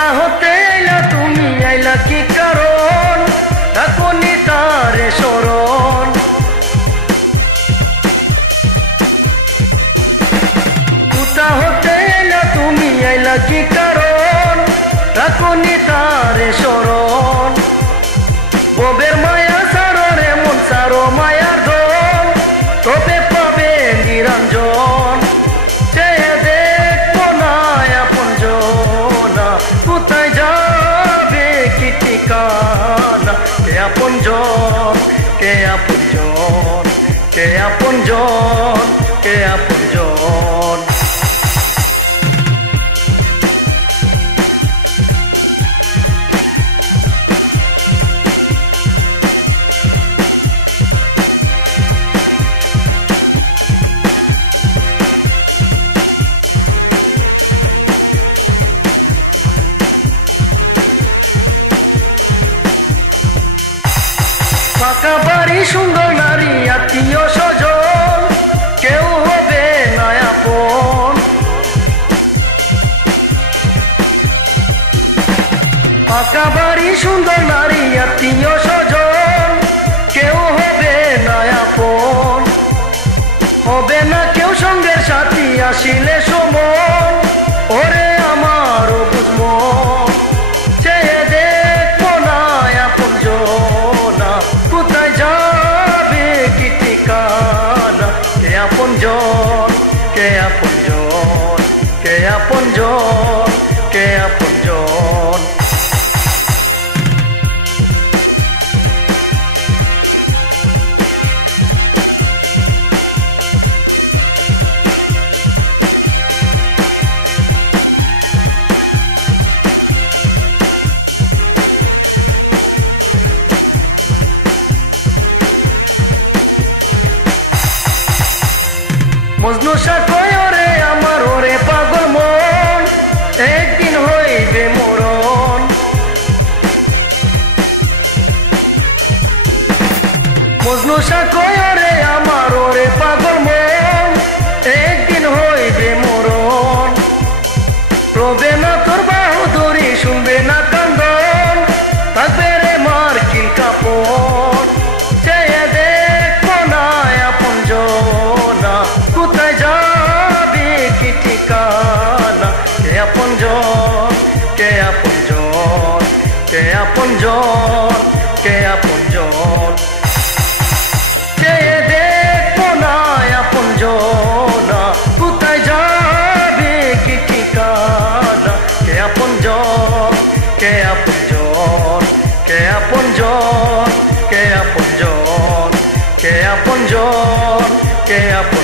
কোথা হতে আইলা তুমি আইলা কি কারণ ডাকুনি তারে শরণ কোথা হতে আইলা তুমি আইলা কি কারণ ডাকুনি তারে শরণ ববের মায়া সারো রে মন সারো মায়ার ধন তবে পাবে নিরঞ্জন চেয়ে দেখবো না আপন জনা কোথায় যাবে কি ঠিকানা কে আপন জন কে আপন জন কে আপন জন কে আপন জন পাকা বাড়ি সুন্দর নারী আত্মীয় স্বজন কেউ হবে না আপন পাকা বাড়ি সুন্দর নারী আত্মীয় স্বজন কেউ হবে না আপন হবে না কেউ সঙ্গের সাথী আসিলে সমন ওরে আমারও বুঝমো চেয়ে দেখবো না আপন জনা কোথায় যাবে কি ঠিকানা কে আপন জন কে আপন জন কে আপন জন কে আপন জন মজনু শাহ কয় ওরে আমার ওরে পাগল মন একদিন হইবে মরণ মজনু শাহ কয় ওরে আমার ওরে পাগল মন একদিন হইবে মরণ রবে না তোর বাহুদুরি শুনবে না কান্দন থাকবে রে মার্কিন কাপড় চেয়ে দেখবো না আপন জনা কোথায় যাবে কি ঠিকানা কে আপন জন কে আপন জন কে আপন জন কে আপন জন চেয়ে দেখবো না আপন জনা কোথায় যাবে কি ঠিকানা কে আপন জন কে আপন জন কে আপন জন কে আপন জন কে আপন জন কে আপন